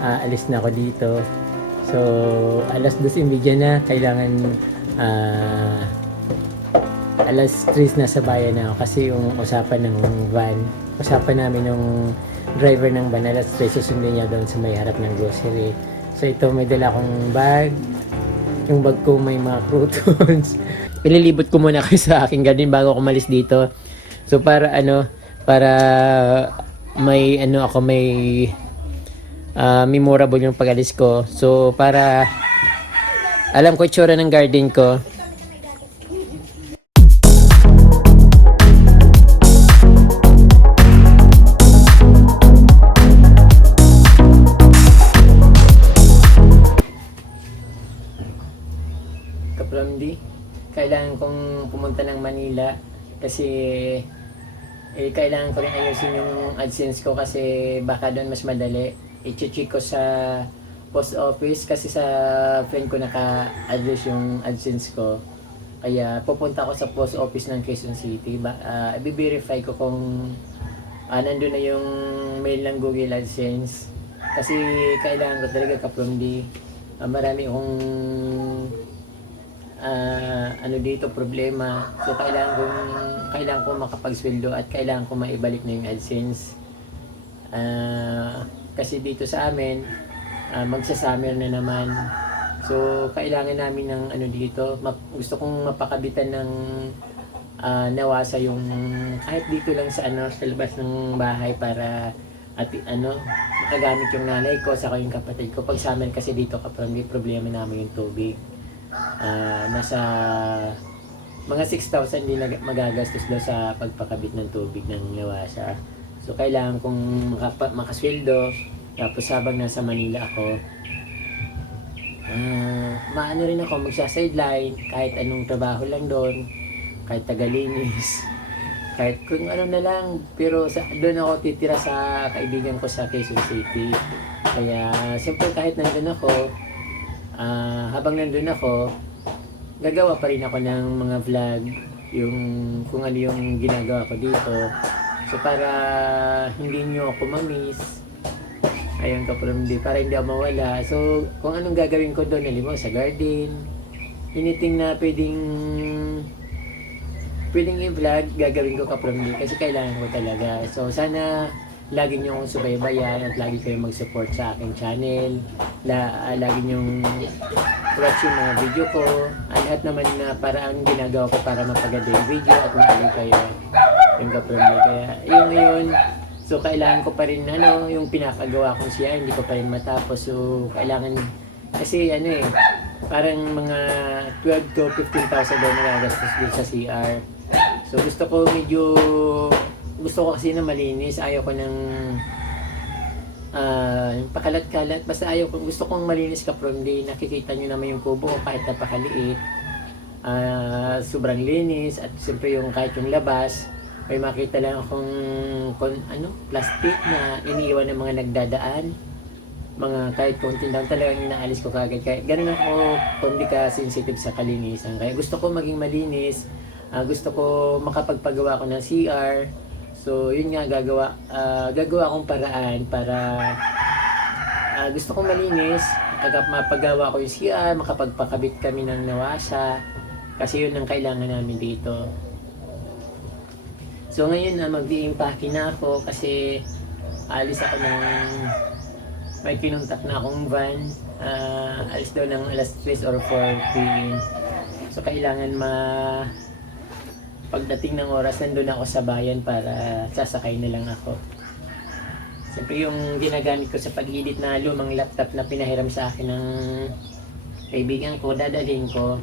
alis na ako dito. So, alas 2:30 na, kailangan alas 3 na sa bayan na ako kasi yung usapan ng van, usapan namin yung driver ng van, alas 3 susundin niya doon sa may harap ng grocery. So, ito may dala akong bag. Yung bag ko may mga croutons. Ililibot ko muna kayo sa aking garden bago ako malis dito. So, para may memorable yung pag-alis ko. So, para alam ko itsura ng garden ko. Kapramdi, kailangan kong pumunta ng Manila kasi kailangan ko rin ayusin yung AdSense ko kasi baka doon mas madali. I-check ko sa post office kasi sa friend ko naka-address yung AdSense ko. Kaya pupunta ako sa post office ng Quezon City. I-verify ko kung nandun na yung mail ng Google AdSense. Kasi kailangan ko talaga Kapramdi. Marami akong dito problema. So kailangan ko makapagsweldo at kailangan ko maibalik na yung AdSense. Kasi dito sa amin magsa-summer na naman. So kailangan namin ng dito. Gusto kong mapakabitan ng nawasa yung kahit dito lang sa sa labas ng bahay para makagamit yung nanay ko saka yung kapatid ko. Pag summer kasi dito kapag may problema namin yung tubig. Nasa mga 6,000 din magagastos daw sa pagpakabit ng tubig ng nawasa. So kailangan kong makasweldo tapos habang nasa Manila ako maano rin ako magsa-sideline kahit anong trabaho lang doon, kahit tagalinis, kahit kung ano na lang, pero doon ako titira sa kaibigan ko sa Quezon City. Kaya siyempre kahit nandun ako habang nandun ako, gagawa pa rin ako ng mga vlog, yung kung ano yung ginagawa ko dito. So para hindi nyo ako ma-miss, ayun Kapramdi, para hindi ako mawala. So kung anong gagawin ko doon, alam mo, sa garden, anything na pwedeng i-vlog, gagawin ko Kapramdi kasi kailangan ko talaga. So sana lagi nyo akong subaybayan at lagi kayo mag-support sa aking channel. Lagi nyong watch yung mga video ko. Lahat naman na parang ginagawa ko para mapaganda yung video at magaling kayo yung Kapramdi. Kaya yun. So kailangan ko pa rin yung pinakagawa kong siya, hindi ko pa rin matapos. So kailangan kasi parang mga 12 to 15,000 daw nagagastos din sa CR. So gusto ko kasi na malinis. Ayaw ko ng pakalat-kalat. Basta gusto kong malinis Kapramdi. Nakikita nyo naman yung kubo kahit napakaliit. Sobrang linis. At siyempre kahit yung labas, may makita lang akong plastic na iniiwan ng mga nagdadaan. Kahit konti lang talagang inaalis ko kagad. Kaya ganun ako hindi ka sensitive sa kalinisan. Kaya gusto ko maging malinis. Gusto ko makapagpagawa ko ng CR. So yun nga gagawa akong paraan para gusto kong malinis, mapagawa ko yung CR, makapagpakabit kami ng nawasa kasi yun ang kailangan namin dito. So ngayon mag-i-impake na ako kasi alis ako may pinuntak na akong van. Alis daw ng alas 3 or 4 p.m. So kailangan pagdating ng oras, nandun ako sa bayan para sasakay na lang ako. Siyempre yung ginagamit ko sa pag-edit na lumang laptop na pinahiram sa akin ng kaibigan ko, dadalhin ko.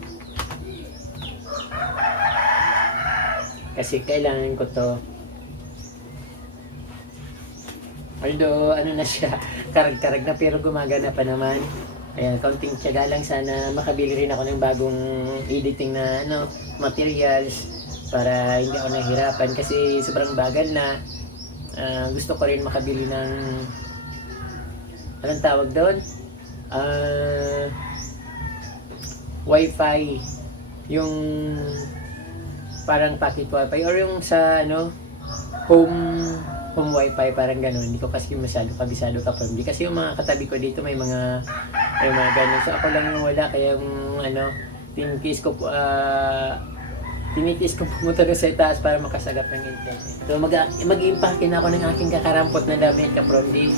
Kasi kailangan ko to. Although na siya, karag-karag na pero gumagana pa naman. Ayan, kaunting tiyaga lang, sana makabili rin ako ng bagong editing na materials para hindi ako nahihirapan kasi sobrang bagal na. Gusto ko rin makabili ng anong tawag doon? Wi-Fi, yung parang pocket Wi-Fi or yung sa home home wifi, parang gano'n. Hindi ko kasi masyado kabisado ka-promdi. Kasi yung mga katabi ko dito may mga gano'n. So ako lang yung wala, kaya yung tinikis ko pumunta rin sa taas para makasagap ng internet. So mag-iimpake na ako ng aking kakarampot na damit ka-promdi.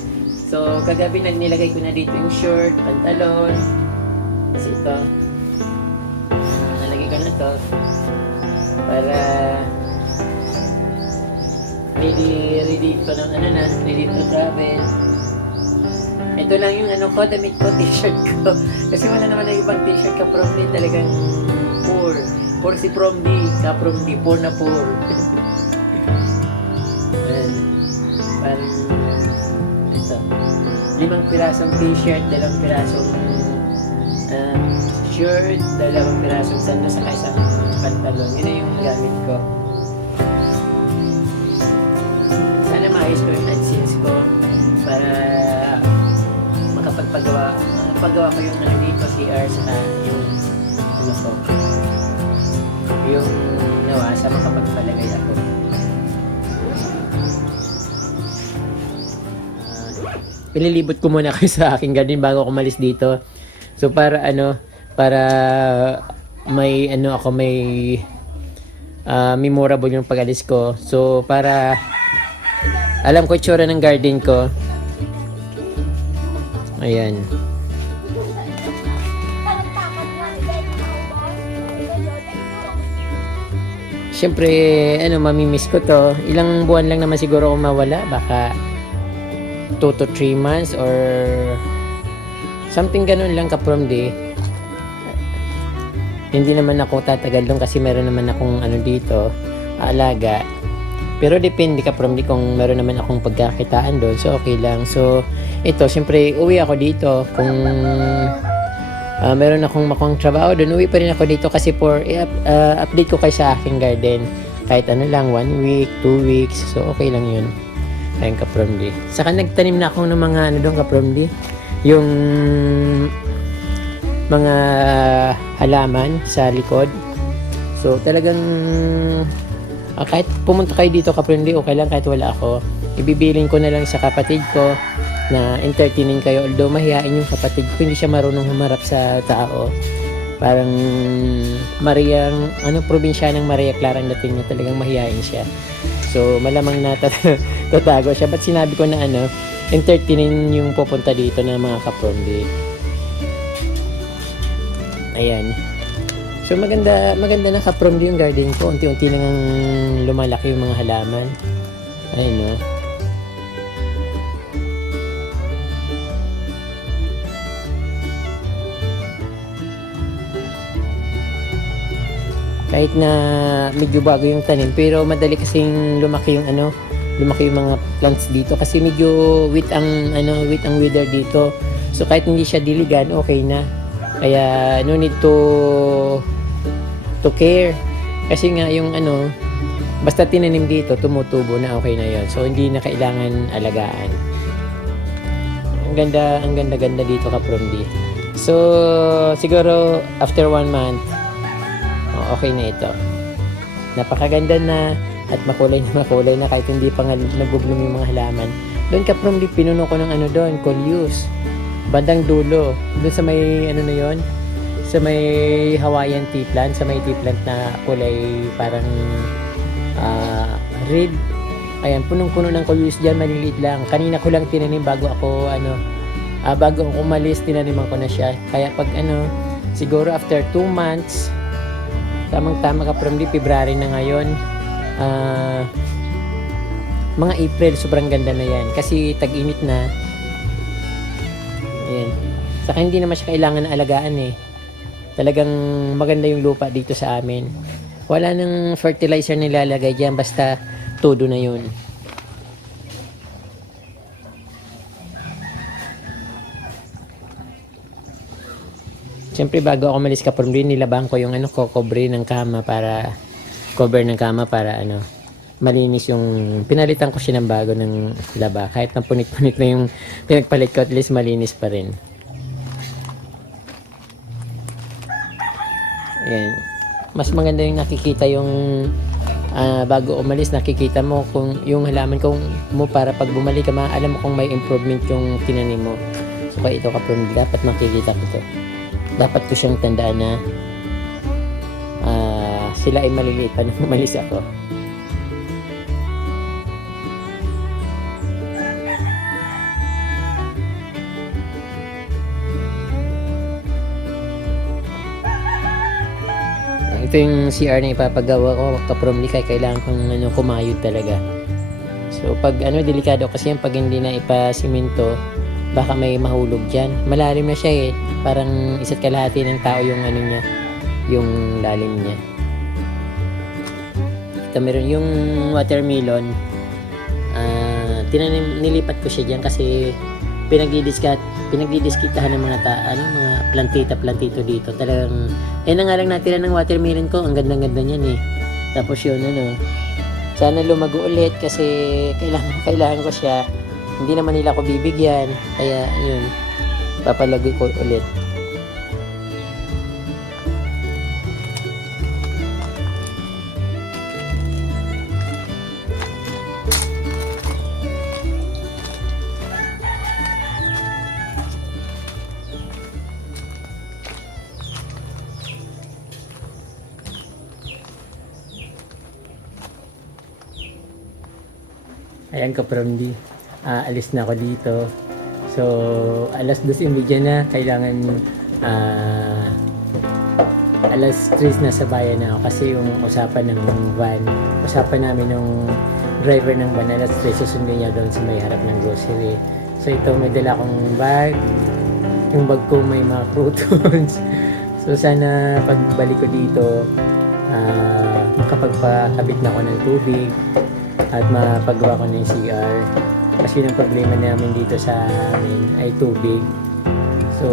So kagabi nilagay ko na dito yung shirt, pantalon. Kasi ito. Nalagay ko na to para ready ko ng ready to travel. Ito lang yung damit ko, t-shirt ko. Kasi wala naman na ibang t-shirt ka-promdi, talagang poor. Poor si Promdi, ka-promdi, poor na poor. Ayan. Parang, ito. 5 pirasong t-shirt, 2 pirasong shirt, 2 pirasong sando, saka isang pantalon. Yun na yung gamit ko. Sana maayos ko yung AdSense ko para makapagpagawa ko yung dito, CR, saka yung ko. Yung nawasa, makapagpalagay ako. Pililibot ko muna kayo sa aking garden bago ako malis dito. So para para may memorable yung pag-alis ko. So para alam ko itsura ng garden ko. Ayan. Siyempre, mamimiss ko to. Ilang buwan lang naman siguro kung mawala. Baka 2 to 3 months or something ganun lang ka-promdi. Hindi naman ako tatagal doon kasi meron naman akong dito, alaga. Pero depende ka-promdi kung meron naman akong pagkakitaan doon. So, okay lang. So, ito, siyempre, uwi ako dito. Kung meron akong makuhang trabaho doon, uwi pa rin ako dito kasi for update ko kayo sa aking garden. Kahit lang, 1 week, 2 weeks. So, okay lang yun. Ayun ka-promdi. Saka nagtanim na ako ng mga doon ka-promdi. Yung mga halaman sa likod. So, talagang kahit pumunta kayo dito ka-promdi, okay lang kahit wala ako. Ibibilin ko na lang sa kapatid ko na entertaining kayo. Although mahihain yung kapatid ko, hindi siya marunong humarap sa tao. Parang probinsya ng Maria Clara ang dating niya, talagang mahihain siya. So malamang tatago siya. But sinabi ko na entertaining yung pupunta dito na mga ka-promdi. Ayan. So maganda na ka-promdi yung garden ko. Unti-unti nang lumalaki yung mga halaman. Ayun kahit na medyo bago yung tanim, pero madali kasing lumaki yung mga plants dito kasi medyo wet ang weather dito. So kahit hindi siya diligan, okay na. Kaya no need to care. Kasi nga yung basta tinanim dito, tumutubo na, okay na yon. So hindi na kailangan alagaan. Ang ganda dito ka-promdi. So siguro after 1 month, okay na ito. Napakaganda na at makulay na kahit hindi pa nga nag-bloom yung mga halaman. Doon ka-promdi, pinuno ko ng doon, coleus. Bandang dulo. Doon sa may na yon, sa may Hawaiian tea plant, sa may tea plant na kulay parang red. Ayan, punong-puno ng coleus dyan, maliliit lang. Kanina ko lang tinanim bago ako umalis, tinaniman ko na siya. Kaya pag siguro after 2 months, tamang-tama ka-promdi, February na ngayon, mga April, sobrang ganda na yan kasi tag-init na. Ayan. Saka hindi naman siya kailangan na alagaan talagang maganda yung lupa dito sa amin. Wala nang fertilizer nilalagay dyan, basta todo na yun. Siyempre bago ako malis ka-promdi, nilabahan ko yung cover ng kama para malinis yung, pinalitan ko siya ng bago ng laba. Kahit na punit-punit na yung pinagpalit ko, at least malinis pa rin. Ayan. Mas maganda yung nakikita yung bago umalis nakikita mo kung yung halaman kung mo para pag bumalik ka alam mo kung may improvement yung tinanim mo. So kaya ito kapron dapat makikita ko to. Dapat ko siyang tandaan na sila ay maliliit pa nung umalis ako. Ito yung CR na ipapagawa ko kapromli kaya kailangan kong kumayod talaga. So pag delikado kasi yung pag hindi na ipasiminto baka may mahulog dyan. Malalim na siya parang isa't kalahati ng tao yung niya, yung lalim niya. Ito meron yung watermelon, nilipat ko siya dyan kasi pinagdidiskitahan ng mga mga plantito dito. Talagang na nga lang natira ng watermelon ko, ang ganda-ganda niyan Tapos yun sana lumago ulit kasi kailangan ko siya. Hindi naman nila ako bibigyan, kaya yun papalagoy ko ulit. Ayan kapromdi, alis na ako dito. So, alas 2:30 na, kailangan alas 3 na sa bayan na ako kasi yung usapan namin ng driver ng van, alas 3 susundin niya doon sa may harap ng grocery. So, ito may dala akong bag, yung bag ko may mga croutons. So, sana pagbalik ko dito, makapagpakabit na ako ng tubig at mapagawa ko ng CR kasi yung problema namin dito sa amin ay tubig. So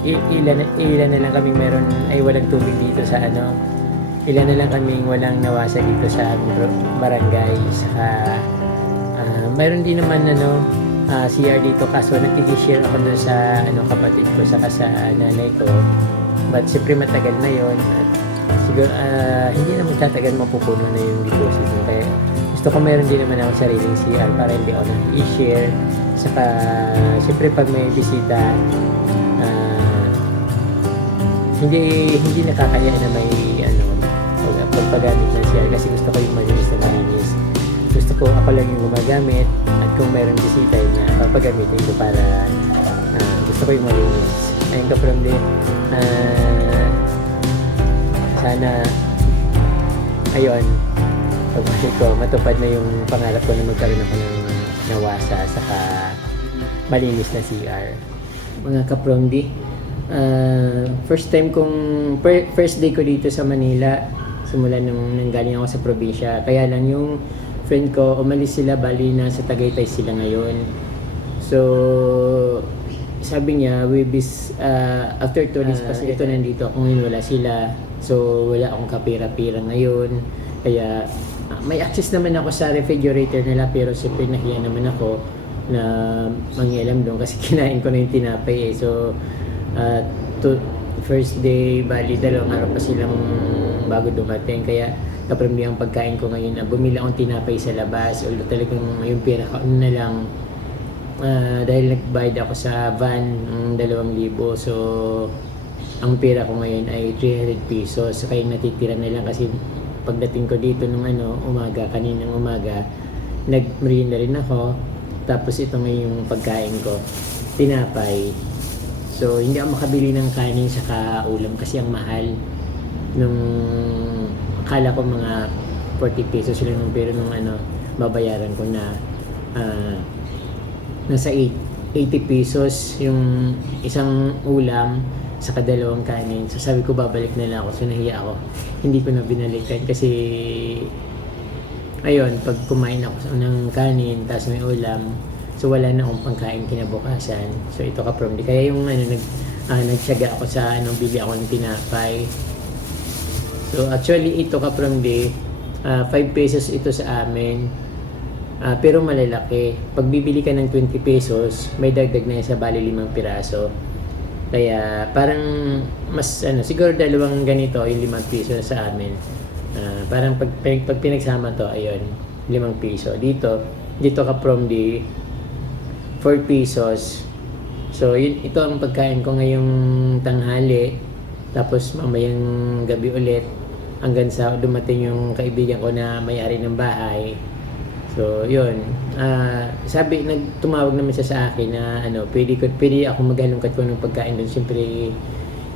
ilan na lang kami walang tubig dito sa ilan na lang kami walang nawasa dito sa aming barangay. Saka mayroon din naman CR dito kaso nag-share ako doon sa kapatid ko saka sa nanay ko, but siyempre matagal na yon at siguro hindi na magtatagal mapupuno na yung deposit mo. Kaya gusto ko mayroon din naman ako sariling CR para hindi ako i-share. Saka siyempre pag may bisita hindi nakakaya na may pagpagamit ng CR kasi gusto ko yung malinis na malinis. Gusto ko ako lang yung gumagamit at kung mayroon bisita na papagamitin ko para gusto ko yung malinis. Ayun ka from din sana ayun pagbalik ko matupad na yung pangarap ko na magkaroon ako ng nawasa saka malinis na CR. Mga kapromdi, first day ko dito sa Manila simula nung nanggaling ako sa probinsya. Kaya lang yung friend ko umalis sila, bali na sa Tagaytay sila ngayon. So sabi niya after 2 days pa sila nandito ako ngayon, wala sila. So wala akong kapira-pira ngayon, kaya may access naman ako sa refrigerator nila pero siyempre nahiya naman ako na mangyalam doon kasi kinain ko na yung tinapay So first day, bali 2 araw pa silang bago dumating, kaya kapromdi ang pagkain ko ngayon bumili akong tinapay sa labas. Although talagang yung pera ko na lang dahil nagbayad ako sa van ng 2,000. So ang pera ko ngayon ay 300 pesos. So kaya natitira na lang kasi pagdating ko dito nung kaninang umaga, nag-merienda rin ako. Tapos ito ngayon yung pagkain ko, tinapay. So hindi ako makabili ng kanin saka ulam kasi ang mahal. Nung akala ko mga 40 pesos lang nung pero nung babayaran ko na nasa 80 pesos yung isang ulam saka 2 kanin. So sabi ko babalik na lang ako. So nahiya ako. Hindi ko na binalikan kasi ayun, pag kumain ako ng kanin tapos may ulam, so wala na akong pangkain kinabukasan. So ito kapromdi. Kaya yung nagtiyaga ako sa bili ako ng tinapay. So actually ito kapromdi, 5 pesos ito sa amin. Pero malalaki. Pag bibili ka ng 20 pesos, may dagdag na sa bali 5 piraso. Kaya parang mas siguro 2 ganito yung 5 piso sa amin. Parang pag pinagsama to, ayun, 5 piso. Dito ka from the 4 pesos. So, ito ang pagkain ko ngayong tanghali. Tapos mamayang gabi ulit hanggang sa dumating yung kaibigan ko na may-ari ng bahay. So, yun. Tumawag naman siya sa akin na pwede ako maghalongkat ko ng pagkain doon. Siyempre,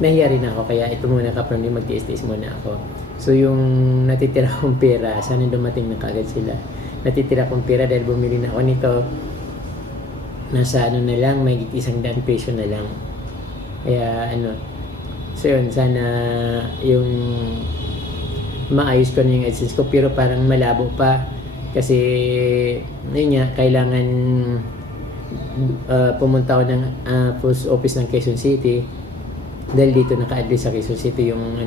nahiya rin ako. Kaya ito muna ka from magtiis-tiis muna ako. So, yung natitira kong pera, sana dumating na kagad sila. Natitira kong pera dahil bumili na ako nito. Nasa na lang, may 100 peso na lang. Kaya so yun, sana yung maayos ko na yung AdSense ko, pero parang malabo pa. Kasi, yun nga, kailangan pumunta ako ng post office ng Quezon City. Dahil dito naka-address sa Quezon City yung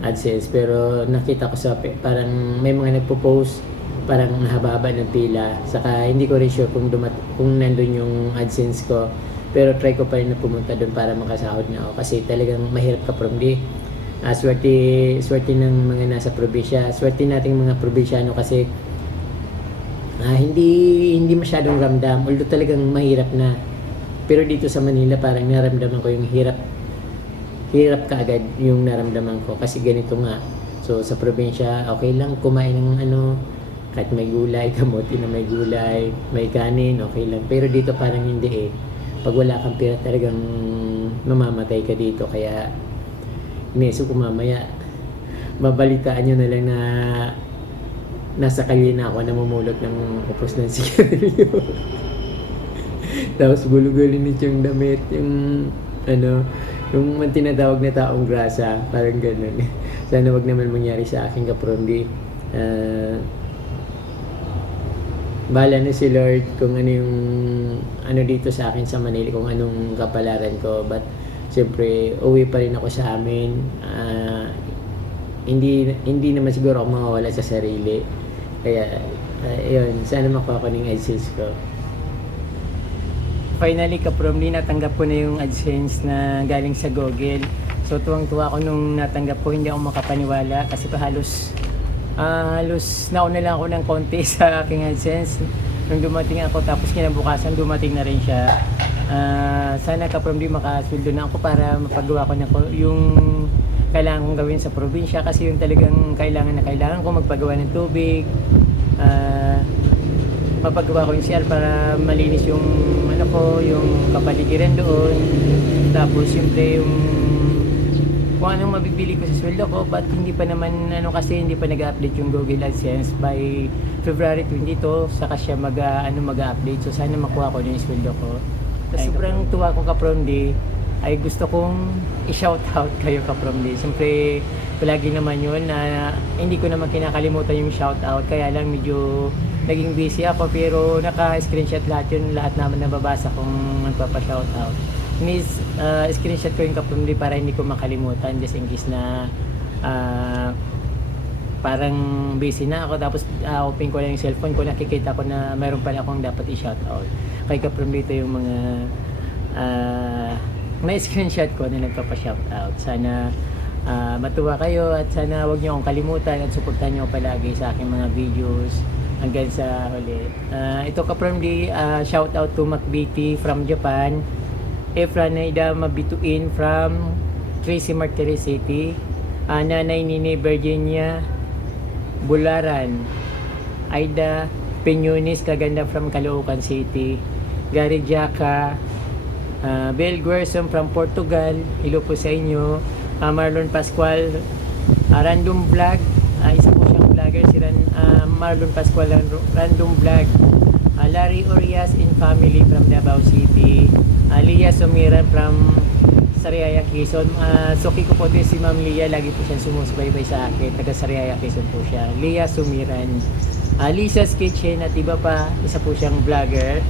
AdSense. Pero nakita ko parang may mga nagpo-post, parang haba-haba ng pila. Saka hindi ko rin sure kung nandun yung AdSense ko. Pero try ko pa rin na pumunta doon para makasahod na ako. Kasi talagang mahirap ka from di. Swerte ng mga nasa probinsya. Swerte nating mga probinsyano kasi hindi masyadong ramdam. Although talagang mahirap na. Pero dito sa Manila parang naramdaman ko yung hirap kaagad yung naramdaman ko. Kasi ganito nga. So sa probinsya, okay lang kumain ng kahit may gulay, kamote na may gulay, may kanin, okay lang. Pero dito parang hindi eh. Pag wala kang pera talagang mamamatay ka dito. Kaya ineso ko mamaya mabalitaan nyo na lang na nasa kalye na ako namumulot ng upos ng sigarilyo. Tapos gulugulin nito yung damit, yung yung tinatawag na taong grasa, parang ganun. Sana wag naman mangyari sa akin kaprondi. Bahala na si Lord kung dito sa akin sa Manila, kung anong kapalaran ko. But siyempre uwi pa rin ako sa amin. Hindi naman siguro ako mawawala sa sarili. Kaya yun, sana makuha ko ng AdSense ko. Finally kapromli, natanggap ko na yung AdSense na galing sa Google. So tuwang-tuwa ako nung natanggap ko, hindi ako makapaniwala kasi halos nauna lang ako ng konti sa aking AdSense nung dumating ako, tapos kinabukasan dumating na rin siya. Sana kapromli makasweldo na ako para mapagawa ko yung kailangan kong gawin sa probinsya, kasi yung talagang kailangan ko magpagawa ng tubig, mapagawa ko yung CR para malinis yung yung kapaligiran doon. Tapos siyempre yung kung anong mabibili ko sa sweldo ko, but hindi pa naman kasi hindi pa nag-update yung Google AdSense by February 22, saka siya mag-update. So sana makuha ko yung sweldo ko. Sobrang tuwa ko kapromdi, ay gusto kong i-shoutout kayo kapromdi. Siyempre palagi naman yun na hindi ko naman kinakalimutan yung shoutout, kaya lang medyo naging busy ako, pero naka-screenshot lahat naman nababasa kung nagpapa-shoutout. Screenshot ko yung kapromdi para hindi ko makalimutan, just in case na parang busy na ako, tapos open ko lang yung cellphone ko, nakikita ko na mayroon pala akong dapat i-shoutout. Kay kapromdi ito yung mga na-screenshot ko na nagpapa-shoutout. Sana matuwa kayo at sana wag niyo akong kalimutan at suportahan niyo palagi sa aking mga videos hanggang sa huli. Ito kapromdi, shoutout to Macbiti from Japan, Efraneida Mabituin from Tracy Martiri City, Nanay Nini Virginia Bularan, Aida Peñunis Kaganda from Caloocan City, Gary Jaka, Bel Guerson from Portugal, hello po sa inyo. Marlon Pascual, Random Vlog, isa po siyang vlogger, si Marlon Pascual Random Vlog, Larry Urias in Family from Davao City, Lia Sumiran from Sariaya, Quezon. Suki ko po din si Ma'am Lia, lagi po siyang sumusubaybay sa akin, taga Sariaya, Quezon po siya. Lia Sumiran, Lisa's Kitchen at iba pa, isa po siyang vlogger.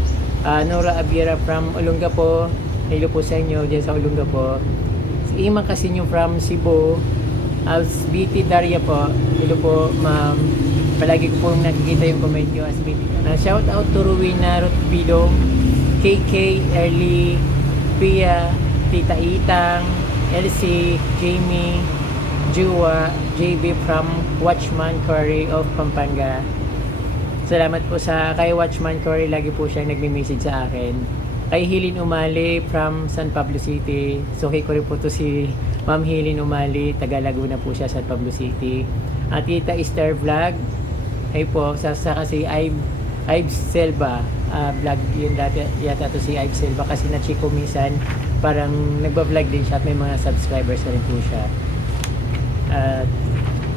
Nora Abiera from Olongapo, hello po sa inyo dyan sa Olongapo. Si Imang Casinyo from Cebu, BT Daria po, hello po ma'am, palagi ko pong nakikita yung comment nyo as BT. Shout out to Ruina Rotbilong, KK, Early, Pia, Tita Itang, Elsie, Jamie, Jua JB from Watchman Quarry of Pampanga. Salamat po sa kay Watchman Quarry, lagi po siyang nagme-message sa akin. Kay Hilin Umali from San Pablo City. So kay ko rin po to si Ma'am Hilin Umali, taga Laguna po siya, San Pablo City. At Tita Esther Vlog. Ay po, sa kasi Ive Selva. Vlog yun dati yata to si Ive Selva kasi na-check ko minsan. Parang nagba-vlog din siya at may mga subscribers na rin po siya.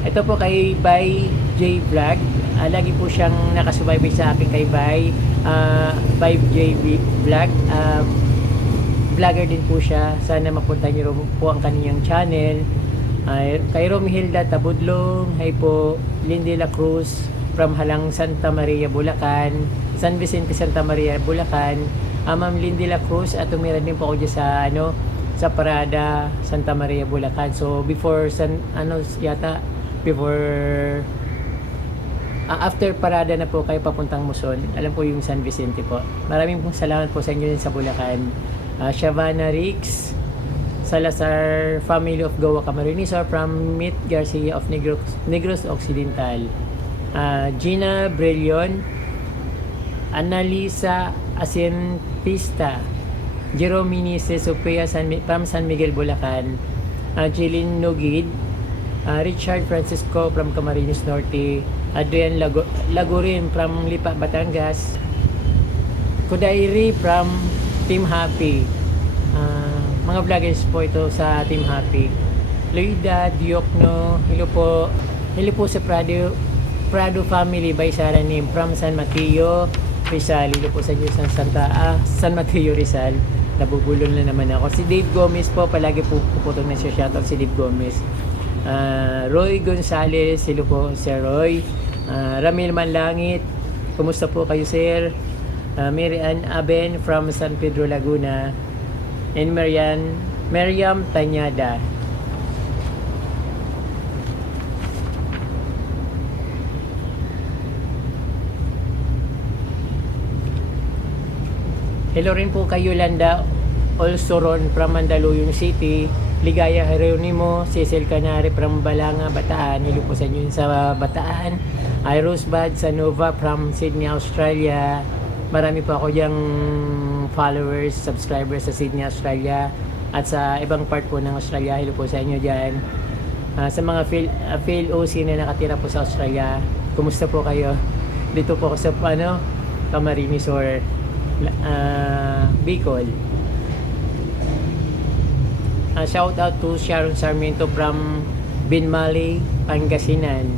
Ito po kay Bay J Vlog. Lagi po siyang nakasubaybay sa akin kay Bay J Vlog. Vlogger din po siya. Sana mapunta niyo po ang kaniyang channel. Kay Romihilda Tabudlong. Hay po Lindy La Cruz from Halang Santa Maria, Bulacan. San Vicente, Santa Maria, Bulacan. Ma'am Lindy La Cruz, at tumira din po ako dyan sa sa Parada, Santa Maria, Bulacan. So before after Parada na po kayo papuntang Muson, alam po yung San Vicente po. Maraming pong salamat po sa inyo din sa Bulacan. Shavana Rix Salazar, family of Goa Camarines, or from Mit Garcia of Negros Occidental. Gina Brillion, Annalisa Asentista, Jerome Minice Sofia from San Miguel, Bulacan. Jeline Nogid, Richard Francisco from Camarines Norte, Adrian Lagurin from Lipa, Batangas, Kudairi from Team Happy. Mga vloggers po ito sa Team Happy. Loida Diokno, hello po sa Prado family by Sarah Nim from San Mateo, Rizal. Hello po sa inyo sa San Mateo, Rizal. Nabubulol na naman ako. Si Dave Gomez po, palagi po puputong na siya, shoutout si Dave Gomez. Roy Gonzales, hello po Sir Roy. Ramil Manlangit, kumusta po kayo sir? Mary Ann Aben from San Pedro, Laguna. And Miriam Tanyada. Hello rin po kay Yolanda Olsoron from Mandaluyong City. Ligaya Jeronimo, Cecil Canare from Balanga, Bataan. Hello po sa inyo sa Bataan. Rosebud Sanova from Sydney, Australia. Marami po ako diyang followers, subscribers sa Sydney, Australia. At sa ibang part po ng Australia. Hello po sa inyo dyan. Sa mga Phil OC na nakatira po sa Australia, kumusta po kayo? Dito po ako sa Camarines or Bicol. Shout out to Sharon Sarmiento from Binmali, Pangasinan.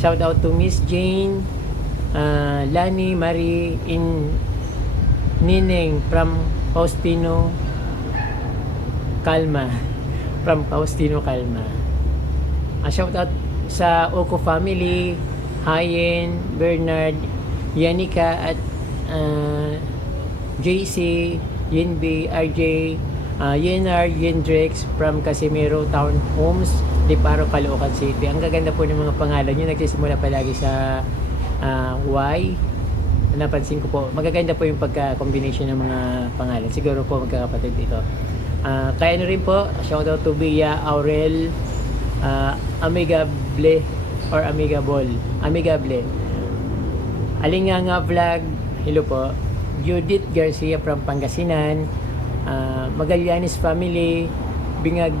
Shout out to Miss Jane Lani Marie in Nineng from Faustino Calma. Shout out sa Oko family, Hayen, Bernard, Yanika at JC, Yinbi, RJ, Yenar, Yendrix from Casimiro Town Homes, Liparo, Caloocan City. Ang gaganda po ng mga pangalan nyo. Nagsisimula palagi sa Y. Napansin ko po, magaganda po yung pagka-combination ng mga pangalan. Siguro po magkakapatid dito. Kaya rin po, shoutout to Bia Aurel, Amigable or Amigable. Alinganga Vlog, hello po. Judith Garcia from Pangasinan. Magallanes family, Bingag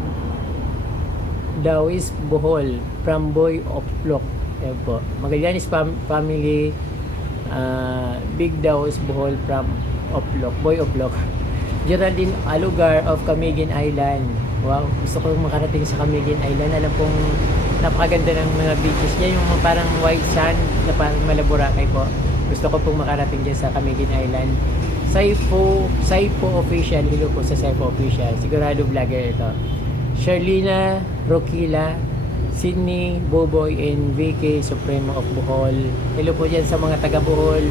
Dawis Bohol from Boy of Lock. Ayan po. Magallanes family, Big Dawis Bohol from Boy of Lock. Geraldine Alugar of Camiguin Island. Wow, gusto ko makarating sa Camiguin Island. Alam kong napakaganda ng mga beaches niya, yung parang white sand na parang Malaburakay po. Gusto ko pong makarating dyan sa Camiguin Island. Saipo Official, hello po sa Saipo Official. Sigurado vlogger ito. Sherlina Roquila, Sydney Boboy, and VK Supremo of Bohol. Hello po dyan sa mga taga Bohol.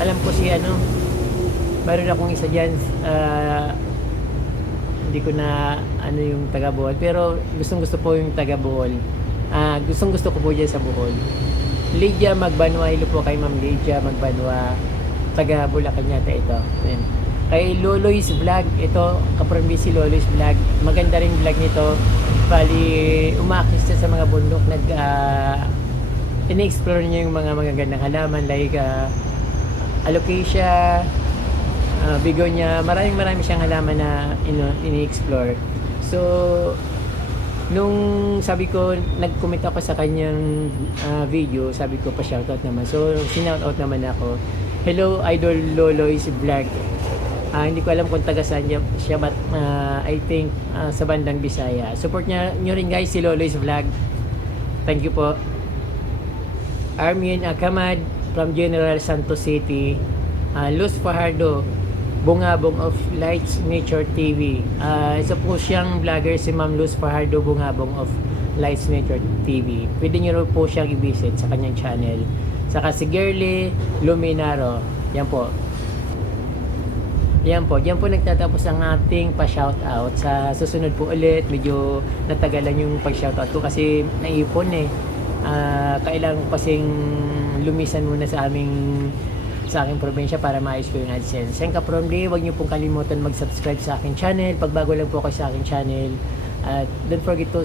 Alam ko si mayroon akong isa dyan, hindi ko na yung taga Bohol, pero gustong gusto po yung taga Bohol. Gustong gusto ko po dyan sa Bohol. Lydia Magbanwa, hello po kay Ma'am Lydia Magbanwa, taga Bulacan yata ito. Ayan. kay Loloy's Vlog. Ito, kaprombi si Loloy's Vlog. Maganda rin vlog nito. Bali, umaakis siya sa mga bundok. Ini-explore niya yung mga magagandang halaman like alocasia, begonia. Marami siyang halaman na ini-explore. So, nung sabi ko, nag-comment ako sa kanyang video, sabi ko pa shoutout naman. So, sinoutout naman ako. Hello, Idol Loloy's Vlog. Hindi ko alam kung taga saan siya, but I think sa bandang Bisaya. Support nyo rin guys si Loloy's Vlog. Thank you po. Armin Akamad from General Santos City. Luz Fajardo, Bungabong of Lights Nature TV. Isa po siyang vlogger si Ma'am Luz Fajardo Bungabong of Lights Nature TV. Pwede nyo rin po siyang i-visit sa kanyang channel. Saka si Girly Luminaro. Yan po. Yan po. Diyan po nagtatapos ang ating pa-shoutout. Sa susunod po ulit, medyo natagalan yung pag-shoutout ko kasi naipon eh. Kailangan ko kasing lumisan muna sa aking probinsya para maayos ko yung AdSense. Sen Kapromdi, huwag niyo pong kalimutan mag-subscribe sa aking channel. Pag bago lang po ako sa aking channel. At don't forget to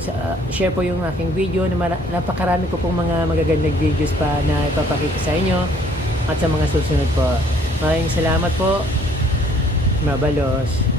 share po yung aking video na napakarami ko pong mga magagandang videos pa na ipapakita sa inyo at sa mga susunod po. Maraming salamat po. Mabalos.